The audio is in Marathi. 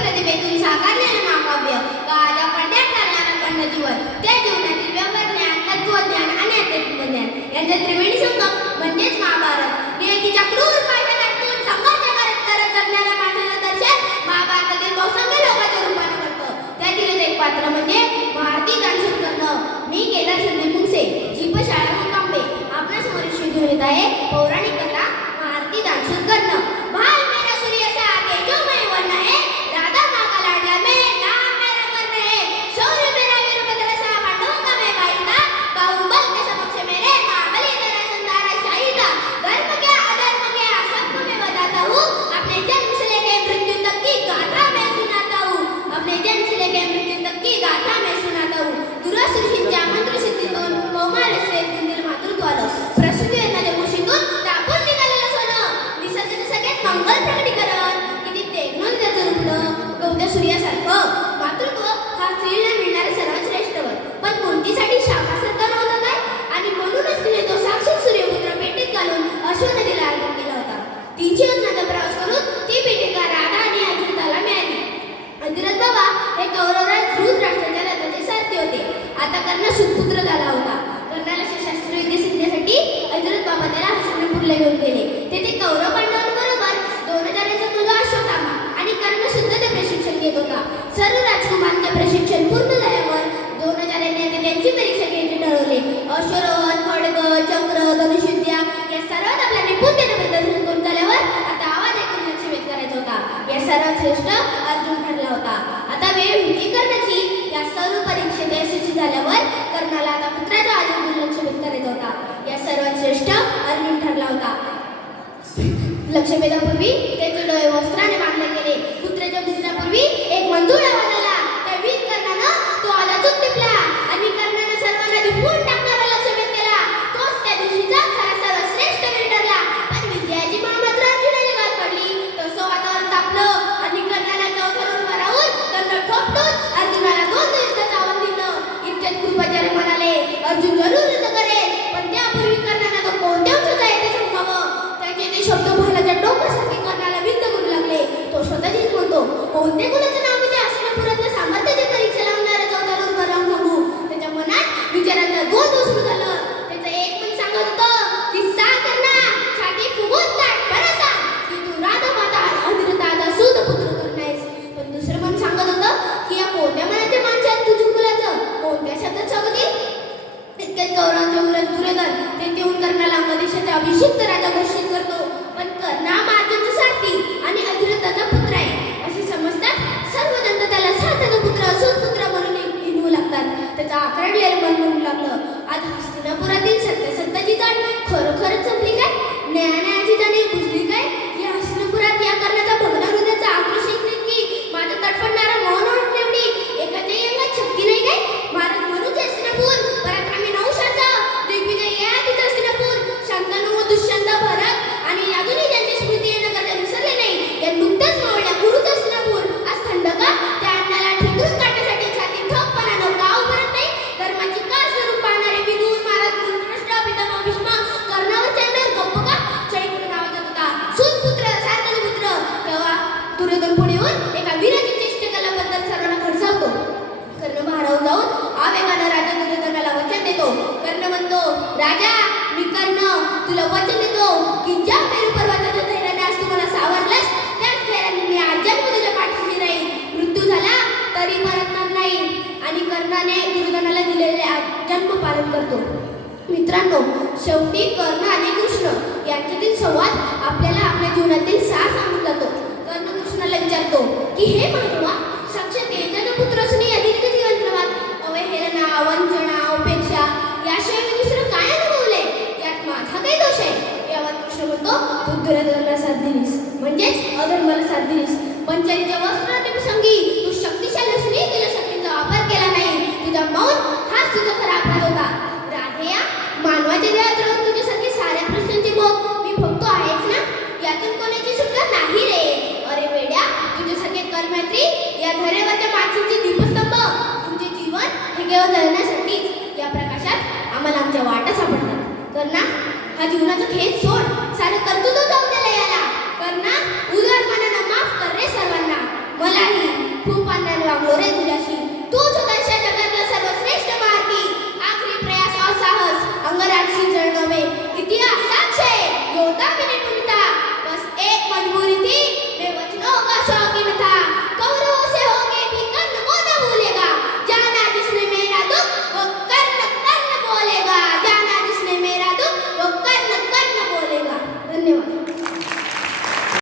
प्रतिभेतून साकारलेलं महाकाव्य. काळाच्या पडद्यात चालणारं खंड जीवन त्या जीवनात सुपुत्र झाला होता. कर्णाला शस्त्रयुद्ध शिकण्यासाठी अंतिरथ बाबा त्याला हस्तिनापूरला घेऊन गेले. तेथे कौरव पांडवांबरोबर द्रोणाचार्याचा मुलगा अश्वत्थामा आणि कर्ण सुद्धा ते प्रशिक्षण घेत होता. सर्व राजकुमारांचे प्रशिक्षण पूर्ण झाल्यावर द्रोणाचार्याने ते त्यांची परीक्षा घ्यायचे ठरवले. अश्वरोहण खडग चक्र धनुष्यविद्या या सर्वात आपल्या निपुणतेने प्रदर्शन करून झाल्यावर आता आवाज ऐकून लक्ष वेध करायचा होता. या सर्वात श्रेष्ठ अर्जुन ठरला होता. आता वेळ होती करण्याची या सर्व परीक्षेत यशस्वी झाल्यावर आता पुत्राच्या आवाज ऐकून लक्ष वेध होता. या सर्वात श्रेष्ठ अर्जुन ठरला होता. लक्षभेदापूर्वी त्याचे डोळे वस्त्राने बांधले गेले. कर्णाला अंगदेशाचा अभिषिक्त राजा घोषित करतो. पण कर्णा तेव्हा पुढे एका वीराची चेष्टा केल्याबद्दल सर्वांना खडसावतो. कर्ण महाराव जाऊन आवेगानं राजा दुर्योधनाला वचन देतो. कर्ण म्हणतो राजा मी कर्ण तुला वचन देतो की ज्या मेरू पर्वताच्या धैर्याने आज तुम्हाला सावरलंस त्याच धैर्याने मी आजन्म तुझ्या पाठीशी राहील मृत्यू झाला तरी मरणार नाही. आणि कर्णाने दुर्योधनाला दिलेले जन्म पालन करतो. मित्रांनो शेवटी कर्ण आणि कृष्ण यांच्यातील संवाद आपल्याला आपल्या जीवनातील सार सांगतो जातो विचारतो की हे महात्मा साक्षात तेजाचा पुत्र असून या दीर्घ जीवन अवहेलना वंचना उपेक्षा याशिवाय मी दुसरं काय अनुभवले यात माझा काही दोष आहे? यावर कृष्ण म्हणतो तू दुर्योधनाला साथ दिलीस म्हणजेच अधर्माला साथ दिलीस पंचायतीच्या वस्त्राने संगी तू शक्तिशाली असूनही तुझ्या शक्तीचा वापर केला नाही. तुझा मौन हाच तुझा खरा अपराध होता. धरेवरच्या दीपस्तंभ तुमचे जीवन हे केवळ जगण्यासाठीच या प्रकाशात आम्हाला आमच्या वाटा सापडतात. तर ना हा जीवनाचा खेळ सोड. सारं त्याला याला